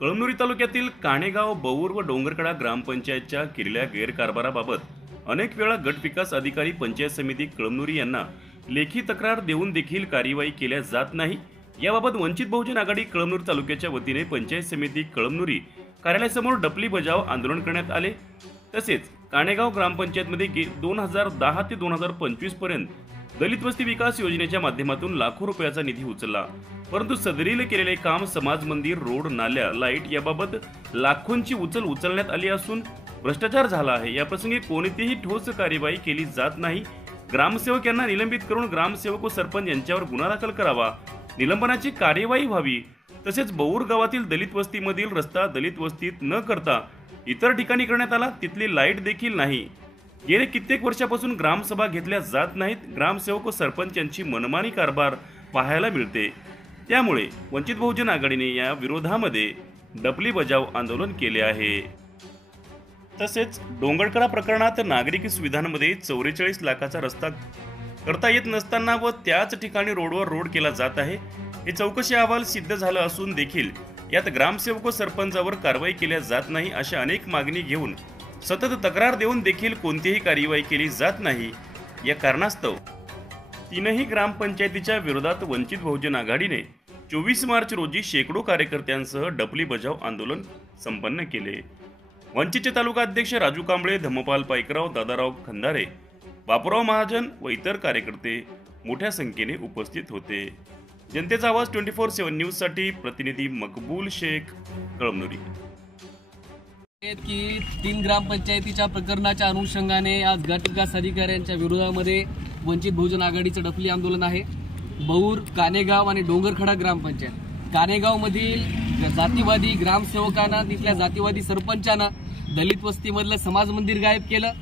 कळमनुरी तालुक्यातील काणेगाव, बौर व डोंगरकडा ग्रामपंचायतच्या केलेल्या गैरकारभाराबाबत अनेक वेळा गट विकास अधिकारी पंचायत समिती कळमनुरी यांना लेखी तक्रार देऊन देखील कार्यवाही केल्या जात नाही। याबाबत वंचित बहुजन आघाडी कळमनुरी तालुक्याच्या वतीने पंचायत समिती कळमनुरी कार्यालयासमोर डपली बजाव आंदोलन करण्यात आले। तसेच काणेगाव ग्रामपंचायतमध्ये 2010 ते 2025 पर्यंत दलित वस्ती विकास योजनेच्या माध्यमातून लाखो रुपयाचा निधी उचलला, परंतु सदरील केलेले काम समाज मंदिर, रोड, नाल्या, लाईट याबाबत लाखोंची उचलण्यात आली असून भ्रष्टाचार झाला आहे। या प्रसंगी कोणतीही ठोस कार्यवाही केली जात नाही। ग्रामसेवक यांना निलंबित करून ग्रामसेवक व सरपंच यांच्यावर गुन्हा दाखल करावा, निलंबनाची कार्यवाही व्हावी। तसेच बौर गावातील दलित वस्तीमधील रस्ता दलित वस्तीत न करता इतर ठिकाणी करण्यात आला, तिथली लाईट देखील नाही। गेले कित्येक वर्षापासून ग्रामसभा घेतल्या जात नाहीत। ग्रामसेवक व सरपंच यांची मनमानी कारभार पाहायला मिळते। त्यामुळे वंचित बहुजन आघाडीने या विरोधामध्ये डपली बजाव आंदोलन केले आहे। तसेच डोंगरकडा प्रकरणात नागरिक सुविधांमध्ये 44 लाखाचा रस्ता करता येत नसताना व त्याच ठिकाणी रोडवर रोड केला जात आहे। हे चौकशी अहवाल सिद्ध झाला असून देखील यात ग्रामसेवक व सरपंचावर कारवाई केल्या जात नाही। अशा अनेक मागणी घेऊन सतत तक्रार देऊन देखील कोणतीही कार्यवाही केली जात नाही। या कारणास्तव तीनही ग्रामपंचायतीच्या विरोधात वंचित बहुजन आघाडीने 24 मार्च रोजी शेकडो कार्यकर्त्यांसह डपली बजाव आंदोलन संपन्न केले। वंचितचे तालुका अध्यक्ष राजू कांबळे, धम्मपाल पाईकराव, दादाराव खंदारे, बापूराव महाजन व इतर कार्यकर्ते मोठ्या संख्येने उपस्थित होते। जनतेचा आवाज 24/7 न्यूज साठी प्रतिनिधी मकबूल शेख, कळमनुरी। की 3 ग्रामपंचायतीच्या प्रकरणाच्या अनुषंगाने आज गट विकास अधिकाऱ्यांच्या विरोधामध्ये वंचित बहुजन आघाडीचं डपली आंदोलन आहे। बौर, काणेगाव आणि डोंगरखडा ग्रामपंचायत, काणेगाव मधील जातीवादी ग्रामसेवकांना, तिथल्या जातीवादी सरपंचांना दलित वस्तीमधलं समाज मंदिर गायब केलं,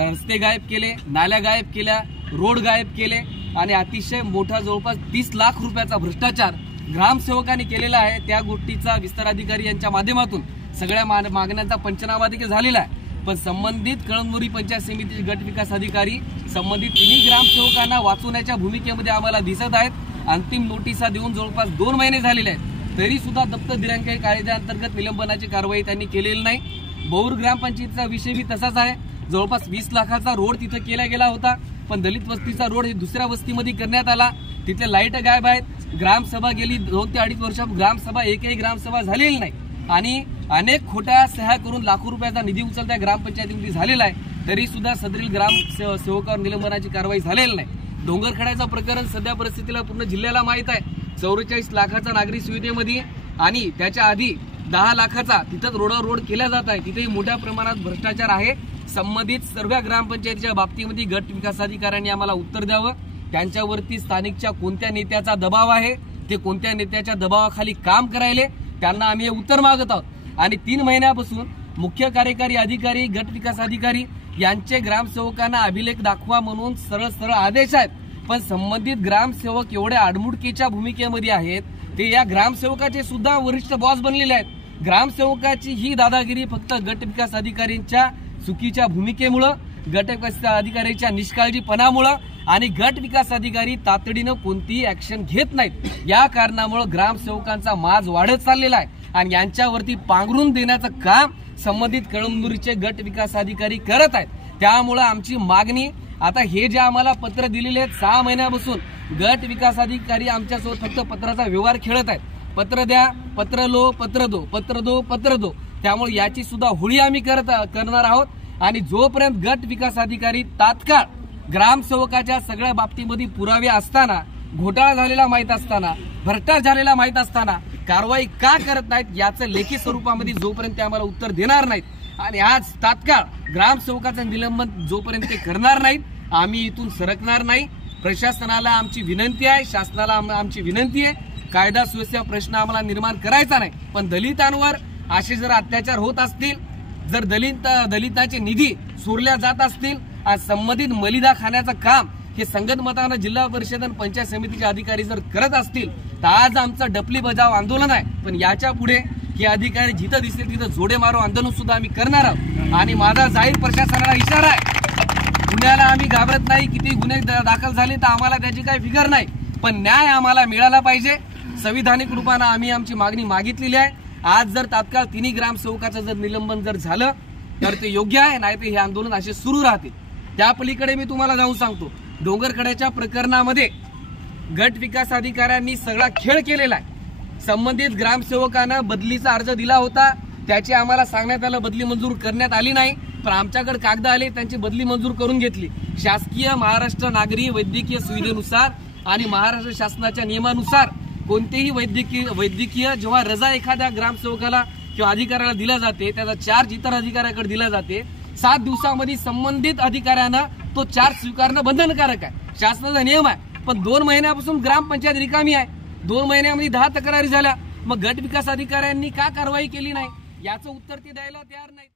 रस्ते गायब केले, नाल्या गायब केल्या, रोड गायब केले आणि अतिशय मोठा जवळपास 30 लाख रुपयाचा भ्रष्टाचार ग्रामसेवकांनी केलेला आहे। त्या गोष्टीचा विस्तार अधिकारी यांच्या माध्यमातून सगळ्या मागण्यांचा पंचनामा देखील झालेला आहे। पण संबंधित कळमनुरी पंचायत समितीचे गट विकास अधिकारी संबंधित तिन्ही ग्रामसेवकांना वाचवण्याच्या भूमिकेमध्ये आम्हाला दिसत आहेत। अंतिम नोटिसा देऊन जवळपास 2 महिने झालेले आहेत, तरी सुद्धा दप्तर दिनांकी कायद्याअंतर्गत निलंबनाची कारवाई त्यांनी केलेली नाही। बौर ग्रामपंचायतीचा विषय भी तसाच आहे। जवळपास 20 लाखाचा रोड तिथे केला गेला होता, पण दलित वस्तीचा रोड हे दुसऱ्या वस्तीमध्ये करण्यात आला। तिथे लाईट गायब आहेत। ग्रामसभा गेली 2 ते 2.5 वर्षात ग्रामसभा एकही ग्रामसभा झालेली नाही आणि अनेक खोट्या सह्या करून लाखो रुपयाचा निधी उचलत्या ग्रामपंचायतीमध्ये झालेला आहे, तरी सुद्धा सदरील ग्रामसेवकावर निलंबनाची कारवाई झालेली नाही। डोंगरखड्याचं प्रकरण सध्या परिस्थितीला पूर्ण जिल्ह्याला माहीत आहे। 44 लाखाचा नागरी सुविधेमध्ये आणि त्याच्या आधी 10 लाखाचा तिथंच रोडावर रोड केला जात आहे, तिथेही मोठ्या प्रमाणात भ्रष्टाचार आहे। संबंधित सर्व ग्रामपंचायतीच्या बाबतीमध्ये गट विकास अधिकाऱ्यांनी आम्हाला उत्तर द्यावं। त्यांच्यावरती स्थानिकच्या कोणत्या नेत्याचा दबाव आहे, ते कोणत्या नेत्याच्या दबावाखाली काम करायले, त्यांना आम्ही हे उत्तर मागत आहोत। आणि 3 महिन्यापासून मुख्य कार्यकारी अधिकारी, गट विकास अधिकारी यांचे ग्रामसेवकांना अभिलेख दाखवा म्हणून सरळ आदेश आहेत, पण संबंधित ग्रामसेवक एवढ्या आडमुडकीच्या भूमिकेमध्ये आहेत, ते या ग्रामसेवकाचे सुद्धा वरिष्ठ बॉस बनलेले आहेत। ग्रामसेवकाची ही दादागिरी फक्त गट विकास अधिकाऱ्यांच्या चुकीच्या भूमिकेमुळे, गट विकास अधिकाऱ्यांच्या निष्काळजीपणामुळे आणि गट विकास अधिकारी तातडीनं कोणतीही ऍक्शन घेत नाहीत, या कारणामुळे ग्रामसेवकांचा माज वाढत चाललेला आहे आणि यांच्यावरती पांघरून देण्याचं काम संबंधित कळमनुरीचे गट विकास अधिकारी करत आहेत। त्यामुळे आमची मागणी, आता हे जे आम्हाला पत्र दिलेले आहेत 6 महिन्यापासून गट विकास अधिकारी आमच्यासोबत फक्त पत्राचा व्यवहार खेळत आहेत। पत्र द्या, पत्र लो, पत्र दो, पत्र दो, पत्र दो। त्यामुळे याची सुद्धा होळी आम्ही करणार आहोत आणि जोपर्यंत गट विकास अधिकारी तात्काळ ग्रामसेवकाच्या सगळ्या बाबतीमध्ये पुरावे असताना, घोटाळा झालेला माहीत असताना, भ्रष्टाचार झालेला माहीत असताना कारवाई का करत नाहीत, याचं लेखी स्वरूपामध्ये जोपर्यंत ते आम्हाला उत्तर देणार नाहीत आणि आज तात्काळ ग्रामसेवकाचं निलंबन जोपर्यंत ते करणार नाहीत, आम्ही इथून सरकणार नाही। प्रशासनाला आमची विनंती आहे, शासनाला आमची विनंती आहे, कायदा सुव्यवस्थेचा प्रश्न आम्हाला निर्माण करायचा नाही, पण दलितांवर असे जर अत्याचार होत असतील, जर दलितांचे निधी चोरल्या जात असतील, आज संबंधित मलिदा खाण्याचं काम हे संगतमतानं जिल्हा परिषद आणि पंचायत समितीचे अधिकारी जर करत असतील, तर आज आमचं डपली बजाव आंदोलन आहे। पण याच्या पुढे हे अधिकारी जिथं दिसतील तिथं जोडे मारो आंदोलन सुद्धा आम्ही करणार आहोत आणि माझा जाहीर प्रशासनाला इशारा आहे, गुन्ह्याला आम्ही घाबरत नाही। किती गुन्हे दाखल झाले तर आम्हाला त्याची काही फिकर नाही, पण न्याय आम्हाला मिळाला पाहिजे। संविधानिक रूपाने आम्ही आमची मागणी मागितलेली आहे आज जर तात्काळ तिन्ही ग्रामसेवकाचं जर निलंबन जर झालं तर ते योग्य आहे, नाही तर हे आंदोलन असे सुरू राहते. त्या पलीकडे मी तुम्हाला जाऊन सांगतो, डोंगरकड्याच्या प्रकरणामध्ये गट विकास अधिकाऱ्यांनी सगळा खेळ केलेला आहे. संबंधित ग्रामसेवकांना बदलीचा अर्ज दिला होता, त्याची आम्हाला सांगण्यात आलं बदली मंजूर करण्यात आली नाही, पण आमच्याकडे कागद आले, त्यांची बदली मंजूर करून घेतली. शासकीय महाराष्ट्र नागरी वैद्यकीय सुविधेनुसार आणि महाराष्ट्र शासनाच्या नियमानुसार कोणतेही वैद्यकीय जेव्हा रजा एखाद्या ग्रामसेवकाला किंवा अधिकाऱ्याला दिला जाते, त्याचा चार्ज इतर अधिकाऱ्याकडे दिला जाते. 7 दिवसामध्ये संबंधित अधिकाऱ्यांना तो चार्ज स्वीकारणं बंधनकारक आहे, शासनाचा नियम आहे. पण 2 महिन्यापासून ग्रामपंचायत रिकामी आहे. 2 महिन्यामध्ये 10 तक्रारी झाल्या. मग गट विकास अधिकाऱ्यांनी का कारवाई केली नाही याचं उत्तर ते द्यायला तयार नाही.